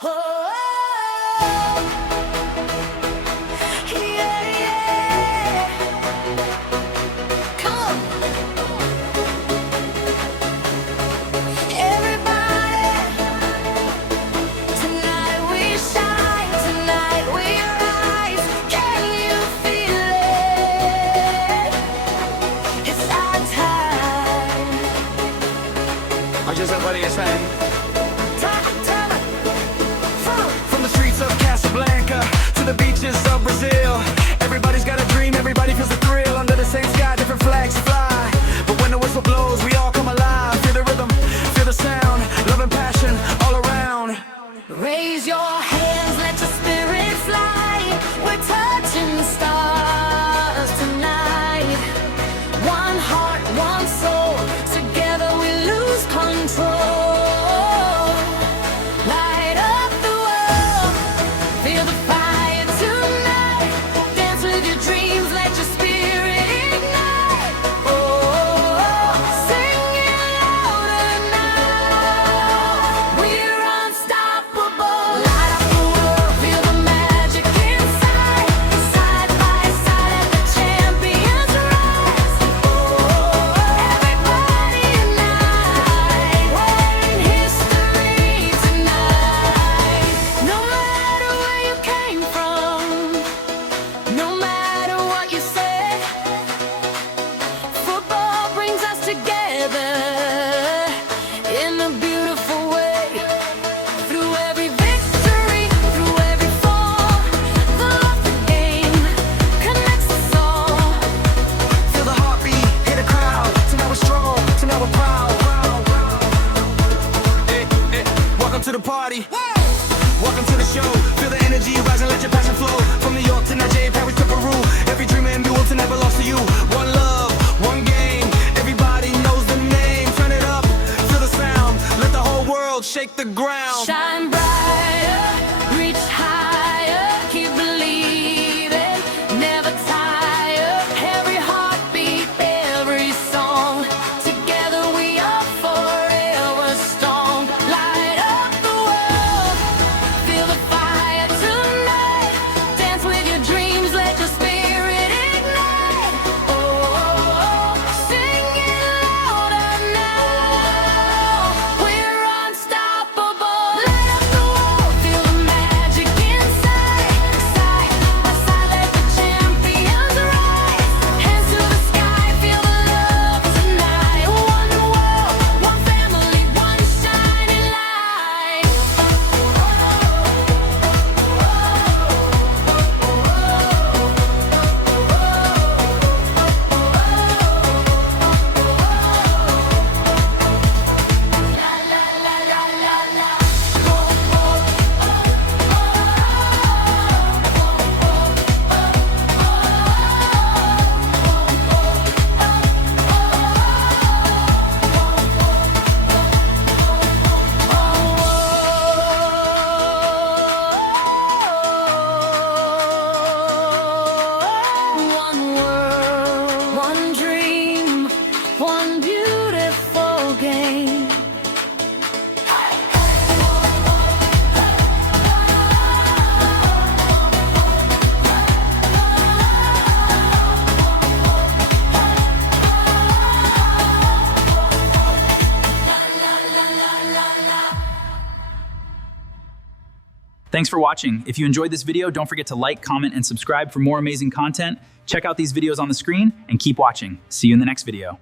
Oh, yeah, yeah. Come on. Everybody, tonight we shine, tonight we rise. Can you feel it? It's our time. I just have what you're saying. Time. From the streets of Casablanca to the beaches of Brazil, everybody's got a dream, everybody feels the thrill. Under the same sky, different flags fly, but when the whistle blows, we all come alive. Feel the rhythm, feel the sound, love and passion all around. Raise your hands, let your spirit fly. We're touching stars tonight. One heart, one soul. Together we lose control. Light up the world. Feel the fire tonight. Dance with your dreams, let your spirit ignite. Oh, sing it louder now. We're unstoppable. Light up the world, feel the magic inside. Side by side, let the champions rise. Oh, everybody unite. We're in history tonight. No matter where you came from, no matter what you said, football brings us together in a beautiful way. Through every victory, through every fall, the love the game connects us all. Feel the heartbeat, hear the crowd. Tonight we're strong, tonight we're proud. Hey, hey, welcome to the party. Welcome to the show. Feel the energy rise and let your passion flow. From New York to Nigeria, Paris to Peru. Every dreamer and built to never lost to you. One love, one game. Everybody knows the name. Turn it up, feel the sound. Let the whole world shake the ground. Shine brighter, reach higher, keep believing, never tire. Every heartbeat, every song. Together we are forever strong. Light up the world, feel the fire tonight. Dance with your dreams, let your spirit ignite. Oh, sing it louder now. We're unstoppable. Light up the world, feel the magic inside. Side by side, let the champions rise. Hands to the sky, feel the love tonight. One world, one family, one shining light. One world, one dream, one beautiful game. Thanks for watching. If you enjoyed this video, don't forget to like, comment, and subscribe for more amazing content. Check out these videos on the screen and keep watching. See you in the next video.